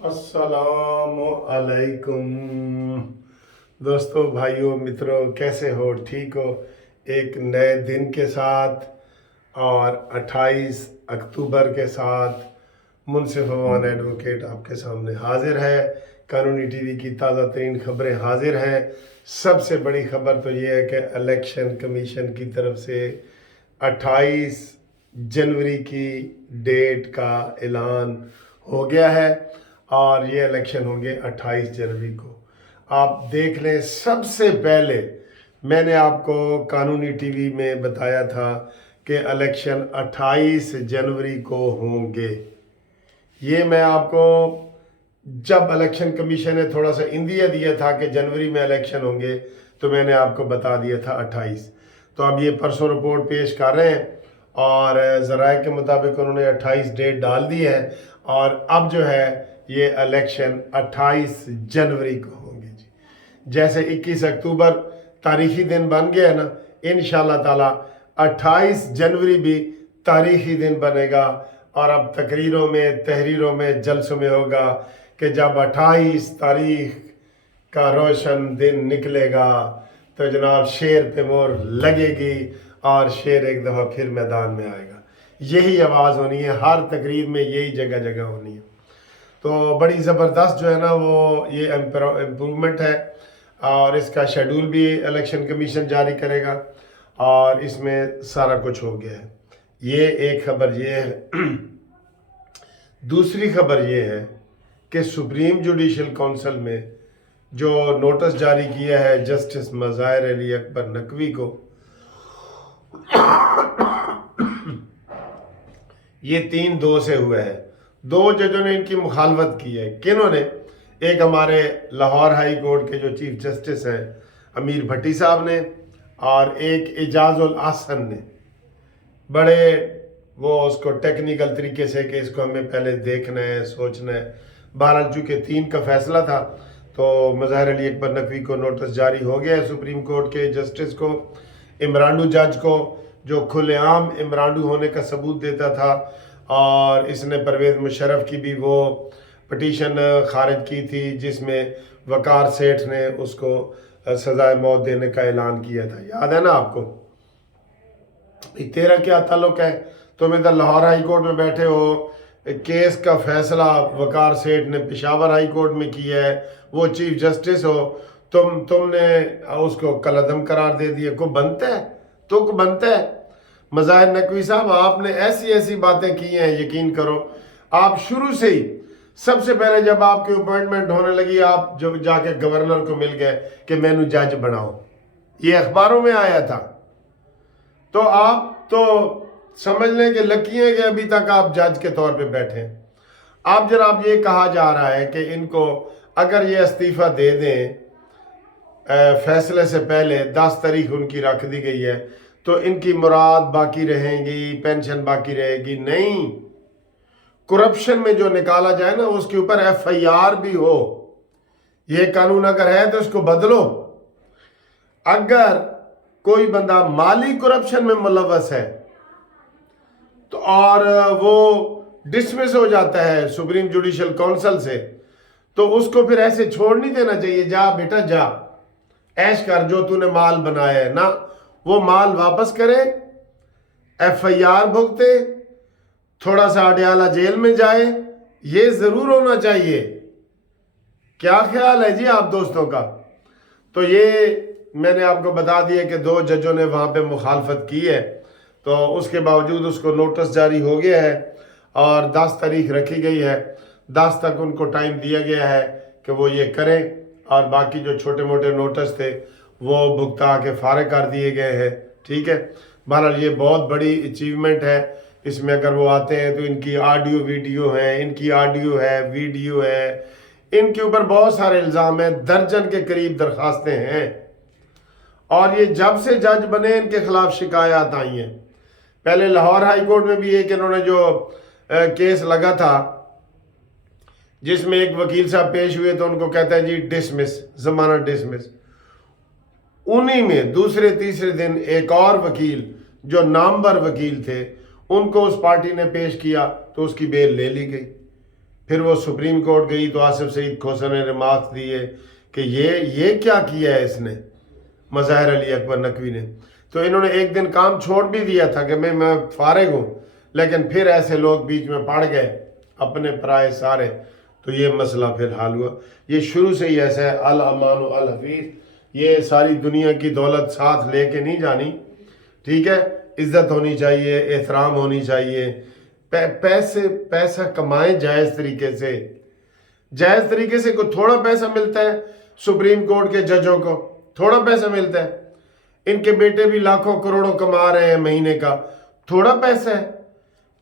अस्सलाम अलैकुम दोस्तों, भाइयों, मित्रों, कैसे हो? ठीक हो? एक नए दिन के साथ और 28 अक्टूबर के साथ मुनसिफ अमान एडवोकेट आपके सामने हाजिर है। कानूनी टीवी की ताज़ा तरीन खबरें हाजिर हैं। सबसे बड़ी खबर तो ये है कि इलेक्शन कमीशन की तरफ से 28 जनवरी की डेट का ऐलान हो गया है और ये इलेक्शन होंगे 28 जनवरी को। आप देख लें, सबसे पहले मैंने आपको कानूनी टीवी में बताया था कि इलेक्शन 28 जनवरी को होंगे। ये मैं आपको, जब इलेक्शन कमीशन ने थोड़ा सा इंदिया दिया था कि जनवरी में इलेक्शन होंगे, तो मैंने आपको बता दिया था 28। तो अब ये परसों रिपोर्ट पेश कर रहे हैं और ज़राए के मुताबिक उन्होंने 28 डेट डाल दी है और अब जो है ये इलेक्शन 28 जनवरी को होंगे जी। जैसे 21 अक्टूबर तारीखी दिन बन गया है ना, इंशाल्लाह ताला 28 जनवरी भी तारीखी दिन बनेगा। और अब तकरीरों में, तहरीरों में, जलसों में होगा कि जब 28 तारीख का रोशन दिन निकलेगा तो जनाब शेर पे मोर लगेगी और शेर एक दफ़ा फिर मैदान में आएगा। यही आवाज़ होनी है, हर तकरीर में यही जगह जगह होनी है। तो बड़ी ज़बरदस्त जो है ना वो ये इम्प्रूवमेंट है और इसका शेड्यूल भी इलेक्शन कमीशन जारी करेगा और इसमें सारा कुछ हो गया है। ये एक खबर ये है। दूसरी खबर ये है कि सुप्रीम जुडिशल काउंसिल में जो नोटिस जारी किया है जस्टिस मज़ाहिर अली अकबर नकवी को, ये 3-2 से हुआ है। 2 जजों ने इनकी मुखालफत की है। किन्होंने? एक हमारे लाहौर हाई कोर्ट के जो चीफ जस्टिस हैं अमीर भट्टी साहब ने और एक एजाजुल अहसन ने। बड़े वो उसको टेक्निकल तरीके से कि इसको हमें पहले देखना है, सोचना है। बहरहाल चूँकि 3 का फैसला था तो मज़ाहिर अली अकबर नकवी को नोटिस जारी हो गया है सुप्रीम कोर्ट के जस्टिस को, इमरानडू जज को, जो खुलेआम इमरानडू होने का सबूत देता था और इसने परवेज़ मुशर्रफ की भी वो पटिशन खारिज की थी जिसमें वकार सेठ ने उसको सज़ाए मौत देने का ऐलान किया था। याद है ना आपको? तेरा क्या ताल्लुक है? तुम इधर लाहौर हाई कोर्ट में बैठे हो, केस का फैसला वकार सेठ ने पेशावर हाई कोर्ट में किया है, वो चीफ जस्टिस हो, तुमने उसको कलअदम करार दे दिया। को बनता है? तो को बनता है? मज़ाहिर नकवी साहब, आपने ऐसी ऐसी बातें की हैं, यकीन करो। आप शुरू से ही, सबसे पहले जब आपकी अपॉइंटमेंट होने लगी, आप जो जाके गवर्नर को मिल गए कि मैनू जज बनाओ, ये अखबारों में आया था। तो आप तो समझ लें कि लकी हैं कि अभी तक आप जज के तौर पे बैठे हैं। आप जनाब, ये कहा जा रहा है कि इनको अगर ये इस्तीफ़ा दे दें, फैसले से पहले 10 तारीख उनकी रख दी गई है, तो इनकी मुराद बाकी रहेंगी, पेंशन बाकी रहेगी। नहीं, करप्शन में जो निकाला जाए ना उसके ऊपर FIR भी हो। ये कानून अगर है तो इसको बदलो। अगर कोई बंदा माली करप्शन में मुलव्वस है तो और वो डिसमिस हो जाता है सुप्रीम जुडिशल काउंसिल से, तो उसको फिर ऐसे छोड़ नहीं देना चाहिए। जा बेटा जा, ऐश कर, जो तूने माल बनाया है ना, वो माल वापस करे, FIR भुगते, थोड़ा सा अडयाला जेल में जाए। ये जरूर होना चाहिए। क्या ख्याल है जी आप दोस्तों का? तो ये मैंने आपको बता दिया कि 2 जजों ने वहाँ पे मुखालफत की है, तो उसके बावजूद उसको नोटिस जारी हो गया है और 10 तारीख रखी गई है। 10 तक उनको टाइम दिया गया है कि वो ये करें और बाकी जो छोटे मोटे नोटिस थे वो भुगता के फारिग कर दिए गए हैं। ठीक है, बहरहाल ये बहुत बड़ी अचीवमेंट है। इसमें अगर वो आते हैं तो इनकी ऑडियो वीडियो है, इनकी ऑडियो है, वीडियो है, इनके ऊपर बहुत सारे इल्ज़ाम हैं, दर्जन के करीब दरखास्तें हैं और ये जब से जज बने इनके खिलाफ शिकायत आई हैं। पहले लाहौर हाई कोर्ट में भी एक इन्होंने जो केस लगा था जिसमें एक वकील साहब पेश हुए तो उनको कहता है जी डिसमिस, जमानत डिसमिस। उन्हीं में दूसरे तीसरे दिन एक और वकील जो नामवर वकील थे उनको उस पार्टी ने पेश किया तो उसकी बेल ले ली गई। پھر وہ سپریم کورٹ گئی تو آصف سعید کھوسر نے ریمارکس دیے کہ یہ کیا کیا ہے اس نے، مظاہر علی اکبر نقوی نے. تو انہوں نے ایک دن کام چھوڑ بھی دیا تھا کہ میں فارغ ہوں، لیکن پھر ایسے لوگ بیچ میں پڑ گئے اپنے پرائے سارے، تو یہ مسئلہ پھر حل ہوا. یہ شروع سے ہی ایسا ہے، الامان و الحفیظ، یہ ساری دنیا کی دولت ساتھ لے کے نہیں جانی، ٹھیک ہے. عزت ہونی چاہیے، احترام ہونی چاہیے، پیسہ کمائیں جائز طریقے سے. جائز طریقے سے کوئی تھوڑا پیسہ ملتا ہے سپریم کورٹ کے ججوں کو، تھوڑا پیسہ ملتا ہے. ان کے بیٹے بھی لاکھوں کروڑوں کما رہے ہیں مہینے کا، تھوڑا پیسہ ہے.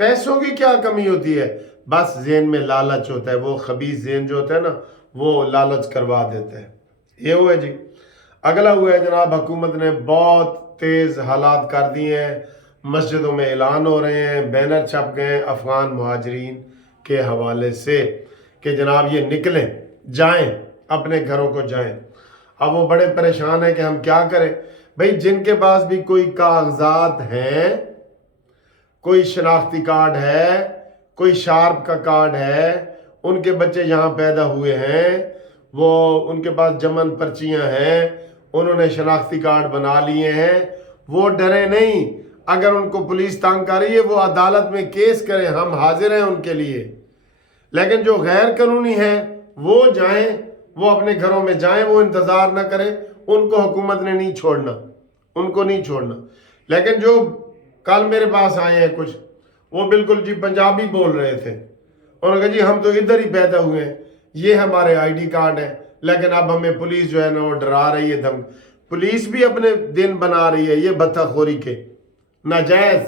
پیسوں کی کیا کمی ہوتی ہے؟ بس ذہن میں لالچ ہوتا ہے، وہ خبیث ذہن جو ہوتا ہے نا، وہ لالچ کروا دیتا ہے. یہ ہوا ہے جی. اگلا ہوا ہے جناب، حکومت نے بہت تیز حالات کر دیے ہیں، مسجدوں میں اعلان ہو رہے ہیں، بینر چھپ گئے ہیں افغان مہاجرین کے حوالے سے کہ جناب یہ نکلیں، جائیں، اپنے گھروں کو جائیں. اب وہ بڑے پریشان ہیں کہ ہم کیا کریں. بھئی جن کے پاس بھی کوئی کاغذات ہیں، کوئی شناختی کارڈ ہے، کوئی شارپ کا کارڈ ہے، ان کے بچے یہاں پیدا ہوئے ہیں، وہ ان کے پاس جمن پرچیاں ہیں، انہوں نے شناختی کارڈ بنا لیے ہیں، وہ ڈرے نہیں. اگر ان کو پولیس تنگ کر رہی ہے وہ عدالت میں کیس کریں، ہم حاضر ہیں ان کے لیے. لیکن جو غیر قانونی ہیں وہ جائیں، وہ اپنے گھروں میں جائیں، وہ انتظار نہ کریں. ان کو حکومت نے نہیں چھوڑنا، ان کو نہیں چھوڑنا. لیکن جو کل میرے پاس آئے ہیں کچھ، وہ بالکل جی پنجابی بول رہے تھے. انہوں نے کہا جی ہم تو ادھر ہی پیدا ہوئے ہیں، یہ ہمارے آئی ڈی کارڈ ہے، لیکن اب ہمیں پولیس جو ہے نا وہ ڈرا رہی ہے. پولیس بھی اپنے دن بنا رہی ہے یہ بتہ خوری کے، ناجائز،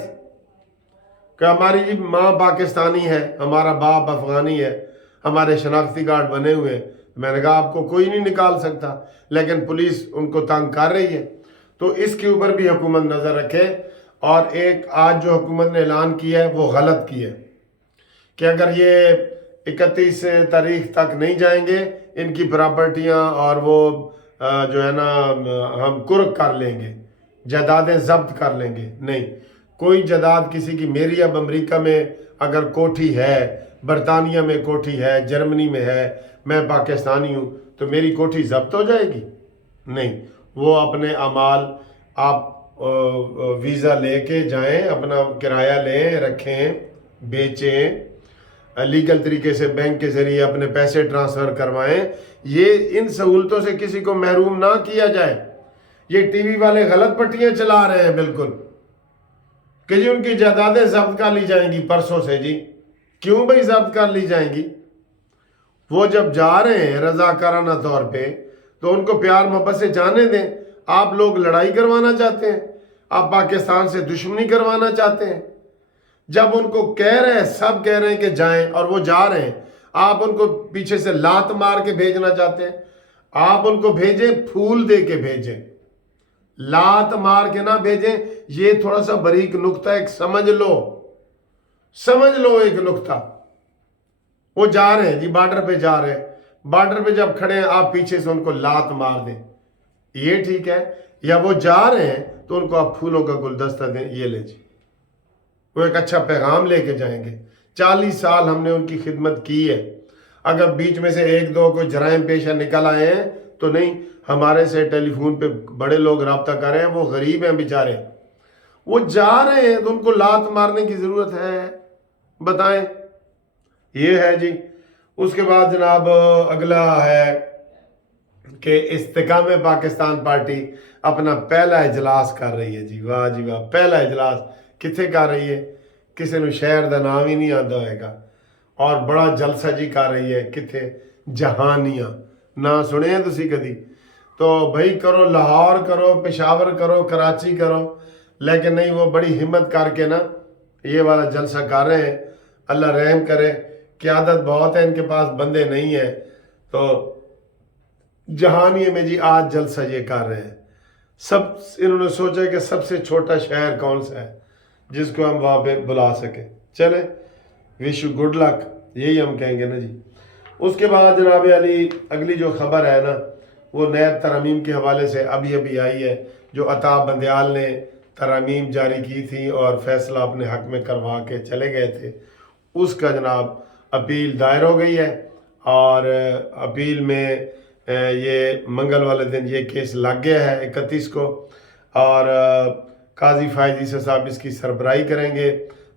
کہ ہماری جی ماں پاکستانی ہے، ہمارا باپ افغانی ہے، ہمارے شناختی کارڈ بنے ہوئے ہیں. میں نے کہا آپ کو کوئی نہیں نکال سکتا، لیکن پولیس ان کو تنگ کر رہی ہے. تو اس کے اوپر بھی حکومت نظر رکھے. اور ایک آج جو حکومت نے اعلان کیا ہے وہ غلط کیا ہے کہ اگر یہ 31 تاریخ تک نہیں جائیں گے ان کی پراپرٹیاں اور وہ جو ہے نا ہم کرک کر لیں گے، جائیدادیں ضبط کر لیں گے. نہیں، کوئی جائیداد کسی کی، میری اب امریکہ میں اگر کوٹھی ہے، برطانیہ میں کوٹھی ہے، جرمنی میں ہے، میں پاکستانی ہوں، تو میری کوٹھی ضبط ہو جائے گی؟ نہیں. وہ اپنے اعمال آپ ویزا لے کے جائیں، اپنا کرایہ لیں، رکھیں، بیچیں، لیگل طریقے سے بینک کے ذریعے اپنے پیسے ٹرانسفر کروائیں. یہ ان سہولتوں سے کسی کو محروم نہ کیا جائے. یہ ٹی وی والے غلط پٹیاں چلا رہے ہیں بالکل کہ جی ان کی جائیدادیں ضبط کر لی جائیں گی پرسوں سے. جی کیوں بھائی ضبط کر لی جائیں گی؟ وہ جب جا رہے ہیں رضاکارانہ طور پہ تو ان کو پیار محبت سے جانے دیں. آپ لوگ لڑائی کروانا چاہتے ہیں، آپ پاکستان سے دشمنی کروانا چاہتے ہیں. جب ان کو کہہ رہے ہیں، سب کہہ رہے ہیں کہ جائیں اور وہ جا رہے ہیں، آپ ان کو پیچھے سے لات مار کے بھیجنا چاہتے ہیں. آپ ان کو بھیجیں، پھول دے کے بھیجیں، لات مار کے نہ بھیجیں. یہ تھوڑا سا باریک نکتہ ایک سمجھ لو ایک نکتہ. وہ جا رہے ہیں جی، بارڈر پہ جا رہے ہیں، بارڈر پہ جب کھڑے ہیں آپ پیچھے سے ان کو لات مار دیں، یہ ٹھیک ہے؟ یا وہ جا رہے ہیں تو ان کو آپ پھولوں کا گلدستہ دیں، یہ لے جی، وہ ایک اچھا پیغام لے کے جائیں گے. 40 سال ہم نے ان کی خدمت کی ہے. اگر بیچ میں سے ایک دو کوئی جرائم پیشہ نکل آئے ہیں تو نہیں، ہمارے سے ٹیلی فون پہ بڑے لوگ رابطہ کر رہے ہیں، وہ غریب ہیں بیچارے، وہ جا رہے ہیں تو ان کو لات مارنے کی ضرورت ہے؟ بتائیں. یہ ہے جی. اس کے بعد جناب اگلا ہے کہ استحکام پاکستان پارٹی اپنا پہلا اجلاس کر رہی ہے. جی واہ جی واہ، پہلا اجلاس کتنے کر رہی ہے؟ کسی نے شہر دا نام ہی نہیں آتا ہوئے گا. اور بڑا جلسہ جی کر رہی ہے. کتنے؟ جہانیاں. نہ سنے ہیں تسی کدی؟ تو بھائی کرو، لاہور کرو، پشاور کرو، کراچی کرو، لیکن نہیں، وہ بڑی ہمت کر کے نا یہ والا جلسہ کر رہے ہیں. اللہ رحم کرے، قیادت بہت ہے ان کے پاس، بندے نہیں ہیں. تو جہانیے میں جی آج جلسہ یہ کر رہے ہیں. انہوں نے سوچا کہ سب سے چھوٹا شہر کون سا ہے جس کو ہم وہاں پہ بلا سکیں. چلیں، وش یو گڈ لک، یہی ہم کہیں گے نا جی. اس کے بعد جناب علی اگلی جو خبر ہے نا وہ نیب ترامیم کے حوالے سے ابھی آئی ہے. جو عطا بندیال نے ترامیم جاری کی تھی اور فیصلہ اپنے حق میں کروا کے چلے گئے تھے، اس کا جناب अपील दायर हो गई है और अपील में ये मंगल वाले दिन ये केस लग गया है 31 को और काजी फायज ईसा साहब इसकी सरबराही करेंगे।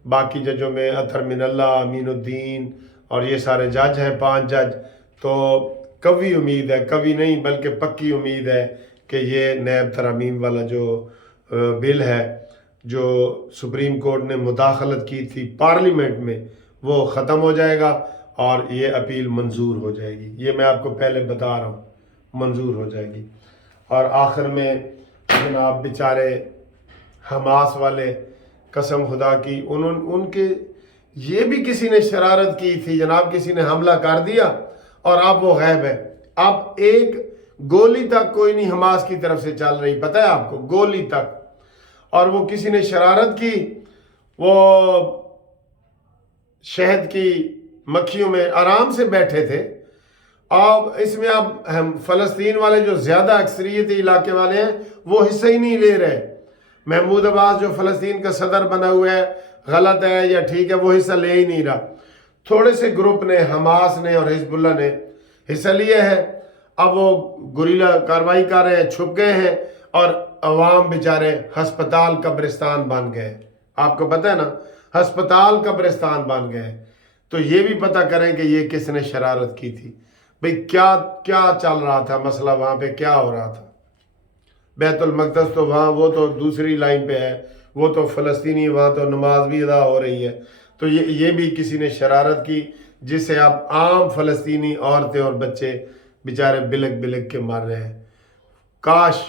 बाकी जजों में अतर मिनल्ला, अमीनुद्दीन और ये सारे जज हैं 5 जज। तो कभी उम्मीद है, कभी नहीं बल्कि पक्की उम्मीद है कि ये नैब तरामीम वाला जो बिल है जो सुप्रीम कोर्ट ने मुदाखलत की थी पार्लियामेंट में वो ख़त्म हो जाएगा और ये अपील मंजूर हो जाएगी। ये मैं आपको पहले बता रहा हूँ, मंजूर हो जाएगी। और आखिर में जनाब बेचारे हमास वाले, कसम खुदा की उनके ये भी किसी ने शरारत की थी जनाब, किसी ने हमला कर दिया और अब वो गैब है। अब एक गोली तक कोई नहीं हमास की तरफ से चल रही, पता है आपको, गोली तक। और वो किसी ने शरारत की, वो शहद की मक्खियों में आराम से बैठे थे। अब इसमें अब हम फ़लस्तीन वाले जो ज़्यादा अक्सरियती इलाके वाले हैं वो हिस्सा ही नहीं ले रहे। महमूद अब्बास जो फ़लस्तीन का सदर बना हुआ है, गलत है या ठीक है, वो हिस्सा ले ही नहीं रहा। थोड़े से ग्रुप ने, हमास ने और हिजबुल्लाह ने हिस्सा लिया है। अब वो गुरीला कार्रवाई कर रहे हैं, छुप गए हैं और अवाम बेचारे हस्पताल कब्रिस्तान बन गए। आपको पता है ना, हस्पताल कब्रिस्तान बन गए। तो ये भी पता करें कि ये किसने शरारत की थी भाई, क्या क्या चल रहा था, मसला वहाँ पे क्या हो रहा था। बैतुल मक़दस तो वहाँ, वो तो दूसरी लाइन पे है, वो तो फ़लस्तीनी, वहाँ तो नमाज भी अदा हो रही है। तो ये भी किसी ने शरारत की जिससे आप आम फ़लस्तीनी औरतें और बच्चे बेचारे बिलक बिलक के मर रहे हैं। काश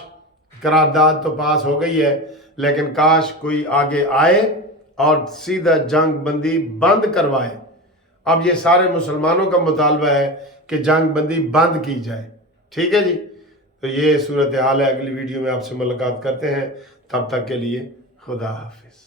करारदाद तो पास हो गई है, लेकिन काश कोई आगे आए और सीधा जंग बंदी बंद करवाए। अब ये सारे मुसलमानों का मुतालबा है कि जंग बंदी बंद की जाए। ठीक है जी, तो ये सूरत हाल है। अगली वीडियो में आपसे मुलाकात करते हैं, तब तक के लिए खुदा हाफिज़।